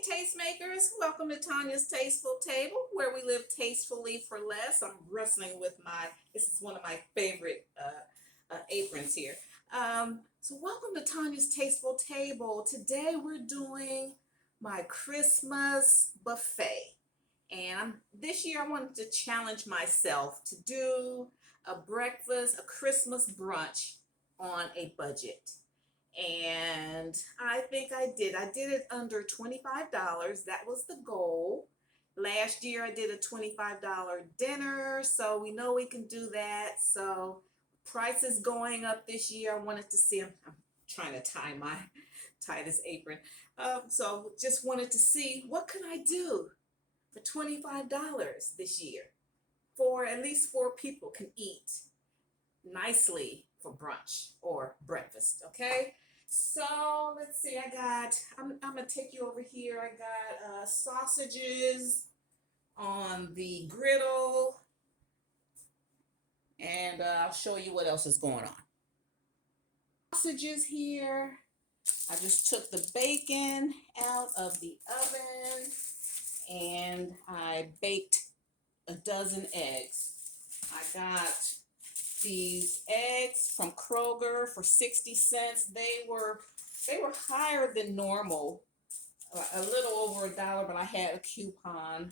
Tastemakers, welcome to Tanya's Tasteful Table, where we live tastefully for less. I'm wrestling with this is one of my favorite aprons here. So welcome to Tanya's Tasteful Table. Today we're doing my Christmas buffet. And this year I wanted to challenge myself to do a Christmas brunch on a budget. And I think I did. I did it under $25. That was the goal. Last year I did a $25 dinner, so we know we can do that. So price is going up this year. I wanted to see. I'm trying to tie this apron. So just wanted to see what can I do for $25 this year, for at least 4 people can eat nicely for brunch or breakfast. Okay, so let's see. I'm gonna take you over here. I got sausages on the griddle, and I'll show you what else is going on. Sausages here. I just took the bacon out of the oven and I baked a dozen eggs. I got these eggs from Kroger for 60 cents. They were higher than normal, a little over $1, but I had a coupon.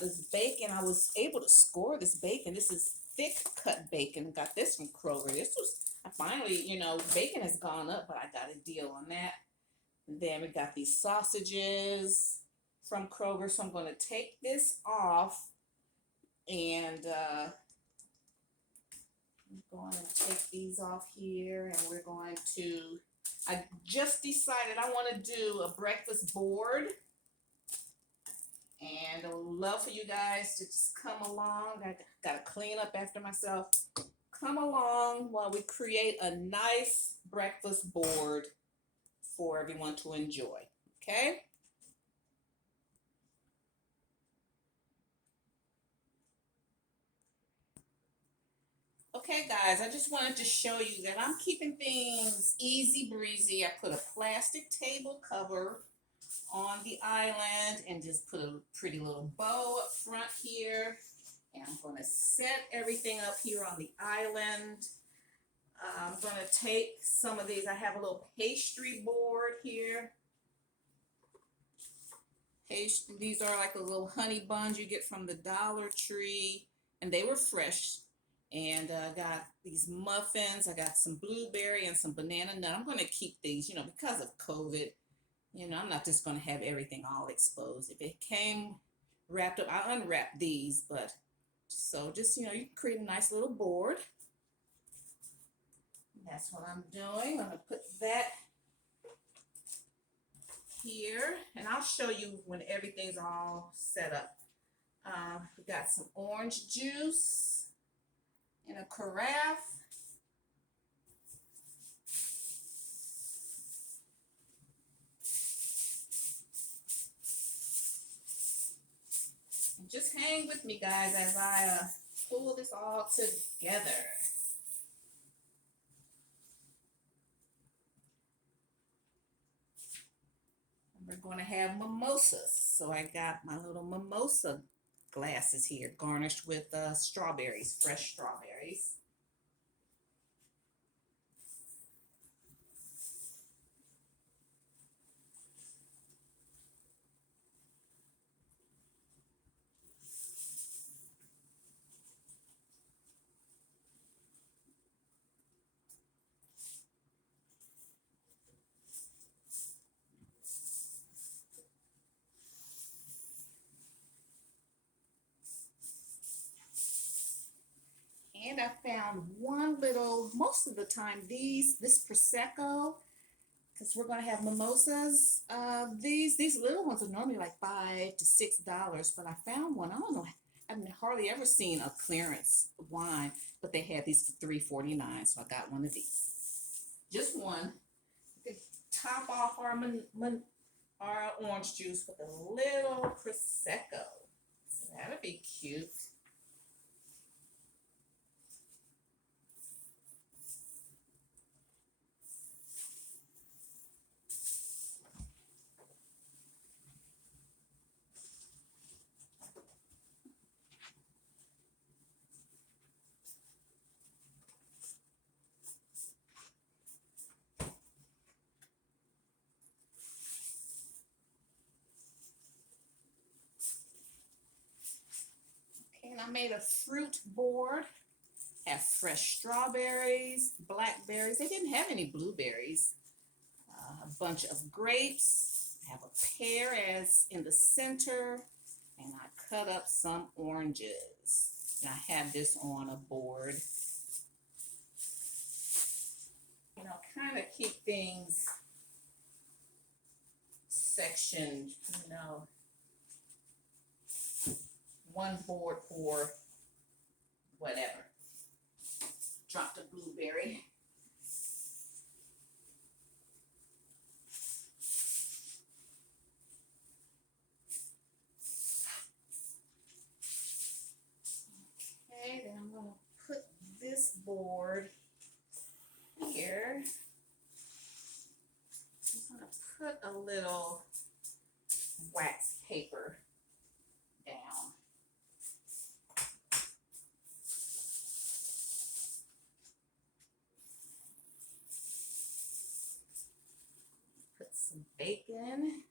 This bacon, I was able to score this bacon. This is thick cut bacon. Got this from Kroger. I finally, bacon has gone up, but I got a deal on that. And then we got these sausages from Kroger. So I'm going to take this off and I'm going to take these off here, and I just decided I want to do a breakfast board, and I would love for you guys to just come along. I got to clean up after myself. Come along while we create a nice breakfast board for everyone to enjoy, okay? Okay guys, I just wanted to show you that I'm keeping things easy breezy. I put a plastic table cover on the island and just put a pretty little bow up front here. And I'm going to set everything up here on the island. I'm going to take some of these. I have a little pastry board here. These are like a little honey buns you get from the Dollar Tree, and they were fresh. And I got these muffins. I got some blueberry and some banana nut. I'm going to keep these, because of COVID. I'm not just going to have everything all exposed. If it came wrapped up, I unwrap these. But so just, you can create a nice little board. And that's what I'm doing. I'm going to put that here. And I'll show you when everything's all set up. We got some orange juice in a carafe. And just hang with me, guys, as I pull this all together. And we're going to have mimosas. So I got my little mimosa glasses here, garnished with strawberries, fresh strawberries. And I found most of the time, this Prosecco, because we're going to have mimosas. These little ones are normally like $5 to $6, but I found one. I don't know. I've hardly ever seen a clearance wine, but they had these for $3.49, so I got one of these. Just one. We can top off our orange juice with a little Prosecco. So that'll be cute. I made a fruit board. Have fresh strawberries, blackberries. They didn't have any blueberries. A bunch of grapes. I have a pear as in the center, and I cut up some oranges. And I have this on a board. Kind of keep things sectioned, one board for whatever. Dropped a blueberry. Okay, then I'm going to put this board here. I'm going to put a little wax paper down. Put some bacon.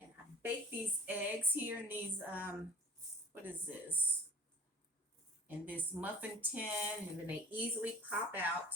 And I bake these eggs here in these, what is this? In this muffin tin, and then they easily pop out.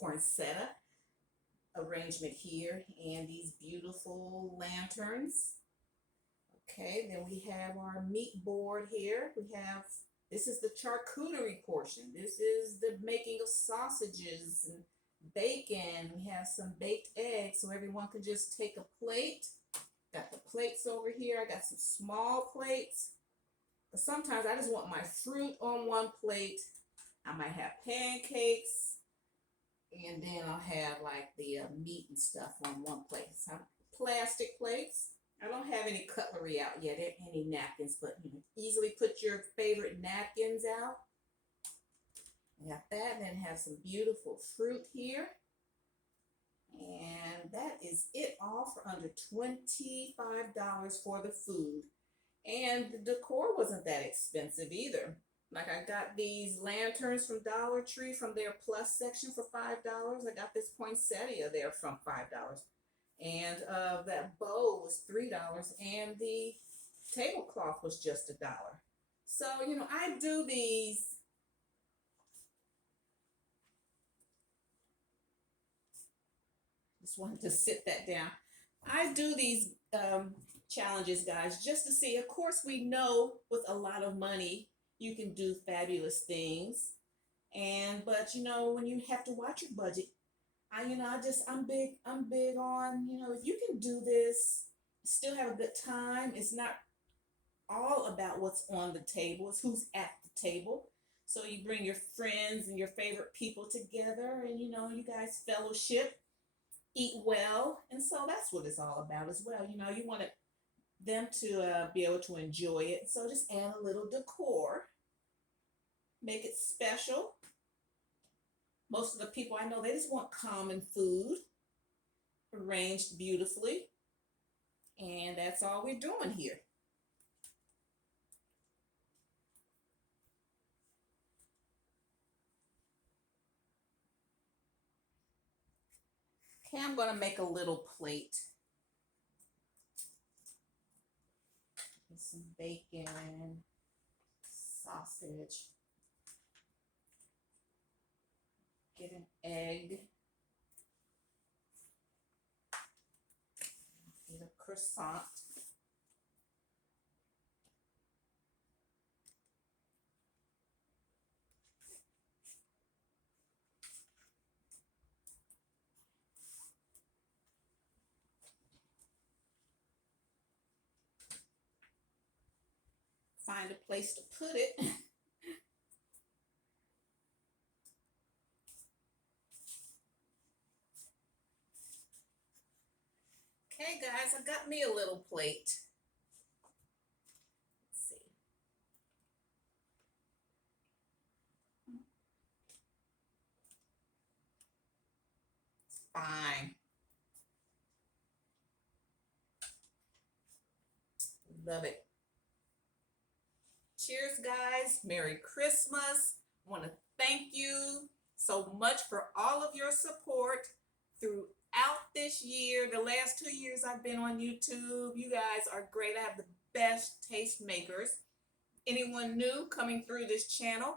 poinsettia arrangement here and these beautiful lanterns. Okay, then we have our meat board here. This is the charcuterie portion. This is the making of sausages and bacon. We have some baked eggs so everyone can just take a plate. Got the plates over here. I got some small plates. But sometimes I just want my fruit on one plate. I might have pancakes. And then I'll have like the meat and stuff on one plate. Some plastic plates. I don't have any cutlery out yet, any napkins, but you can easily put your favorite napkins out. I got that, and then have some beautiful fruit here. And that is it all for under $25 for the food. And the decor wasn't that expensive either. Like I got these lanterns from Dollar Tree from their plus section for $5. I got this poinsettia there from $5. And that bow was $3, and the tablecloth was just $1. So, you know, I do these. Just wanted to sit that down. I do these challenges, guys, just to see. Of course, we know with a lot of money, you can do fabulous things. But you know, when you have to watch your budget, I'm big on, you know, if you can do this, still have a good time. It's not all about what's on the table, it's who's at the table. So you bring your friends and your favorite people together and, you know, you guys fellowship, eat well. And so that's what it's all about as well. You know, you want them to be able to enjoy it. So just add a little decor, make it special. Most of the people I know, they just want common food arranged beautifully. And that's all we're doing here. Okay, I'm going to make a little plate. Some bacon, sausage. Get an egg. Get a croissant. Find a place to put it. Okay, guys, I got me a little plate. Let's see. It's fine. Love it. Cheers, guys. Merry Christmas. I want to thank you so much for all of your support throughout this year. The last 2 years I've been on YouTube. You guys are great. I have the best taste makers. Anyone new coming through this channel,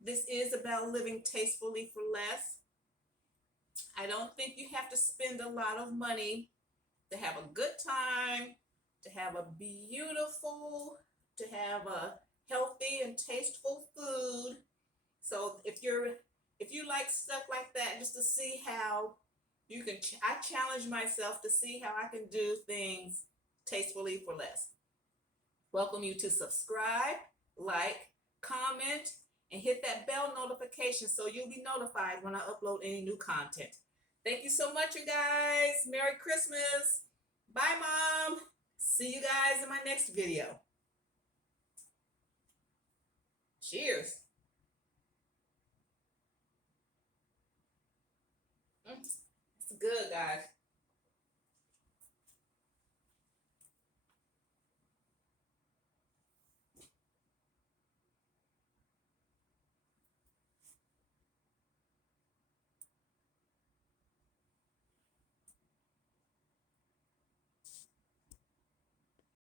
this is about living tastefully for less. I don't think you have to spend a lot of money to have a good time, to have a healthy and tasteful food. So if you like stuff like that, just to see how you can, I challenge myself to see how I can do things tastefully for less. Welcome you to subscribe, like, comment, and hit that bell notification so you'll be notified when I upload any new content. Thank you so much, you guys. Merry Christmas. Bye, Mom. See you guys in my next video. Cheers. It's good, guys.